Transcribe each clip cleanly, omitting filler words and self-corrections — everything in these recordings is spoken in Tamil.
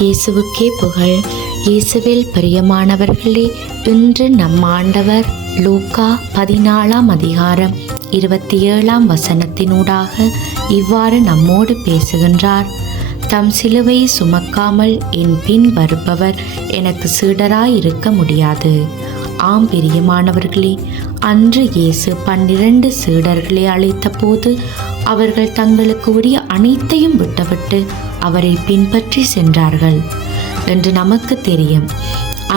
இயேசுவுக்கே புகழ். இயேசுவில் பிரியமானவர்களே, இன்று நம் ஆண்டவர் லூக்கா 14ஆம் அதிகாரம் 27ஆம் வசனத்தினூடாக இவ்வாறு நம்மோடு பேசுகின்றார். தம் சிலுவை சுமக்காமல் என் பின் வருபவர் எனக்கு சீடராயிருக்க முடியாது. ஆம் பிரியமானவர்களே, அன்று இயேசு 12 சீடர்களை அழைத்த போது அவர்கள் தங்களுக்கு உரிய அனைத்தையும் விட்டுவிட்டு அவரை பின்பற்றி சென்றார்கள் என்று நமக்கு தெரியும்.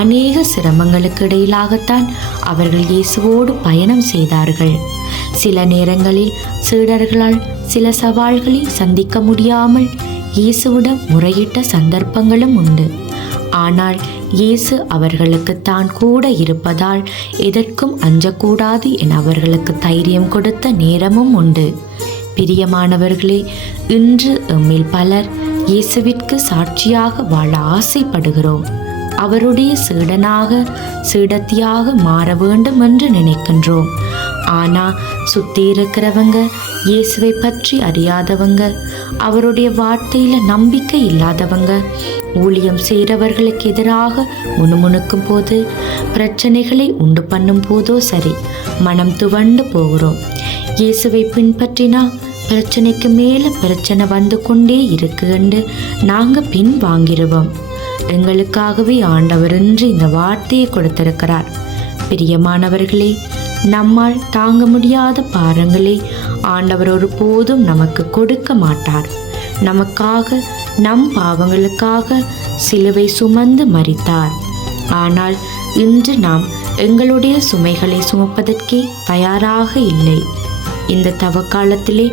அநேக சிரமங்களுக்கு இடையிலாகத்தான் அவர்கள் இயேசுவோடு பயணம் செய்தார்கள். சில நேரங்களில் சீடர்களால் சில சவால்களை சந்திக்க முடியாமல் இயேசுவிடம் முறையிட்ட சந்தர்ப்பங்களும் உண்டு. ஆனால் இயேசு அவர்களுக்கு தான் கூட இருப்பதால் எதற்கும் அஞ்சக்கூடாது என அவர்களுக்கு தைரியம் கொடுத்த நேரமும் உண்டு. பிரியமானவர்களே, இன்று எம்மில் பலர் இயேசுவிற்கு சாட்சியாக வாழ ஆசைப்படுகிறோம். அவருடைய சீடத்தியாக மாற வேண்டும் என்று நினைக்கின்றோம். ஆனால் சுற்றி இருக்கிறவங்க, இயேசுவை பற்றி அறியாதவங்க, அவருடைய வார்த்தையில நம்பிக்கை இல்லாதவங்க, ஊழியம் செய்கிறவர்களுக்கு எதிராக முணுமுணுக்கும் போது, பிரச்சனைகளை உண்டு பண்ணும் போதோ சரி, மனம் துவண்டு போகிறோம். இயேசுவை பின்பற்றினா பிரச்சனைக்கு மேலே பிரச்சனை வந்து கொண்டே இருக்குன்னு நாங்கள் பின் வாங்கிடுவோம். எங்களுக்காகவே ஆண்டவர் என்று இந்த வார்த்தையை கொடுத்திருக்கிறார். பிரியமானவர்களே, நம்மால் தாங்க முடியாத பாரங்களை ஆண்டவர் ஒருபோதும் நமக்கு கொடுக்க மாட்டார். நமக்காக, நம் பாவங்களுக்காக சிலுவை சுமந்து மரித்தார். ஆனால் இன்று நாம் எங்களுடைய சுமைகளை சுமப்பதற்கே தயாராக இல்லை. இந்த தவக்காலத்திலே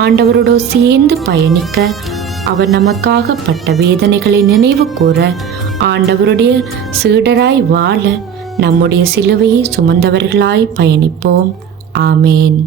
ஆண்டவரோடு சேர்ந்து பயணிக்க, அவர் நமக்காக பட்ட வேதனைகளை நினைவு கூற, ஆண்டவருடைய சீடராய் வாழ நம்முடைய சிலுவையை சுமந்தவர்களாய் பயணிப்போம். ஆமேன்.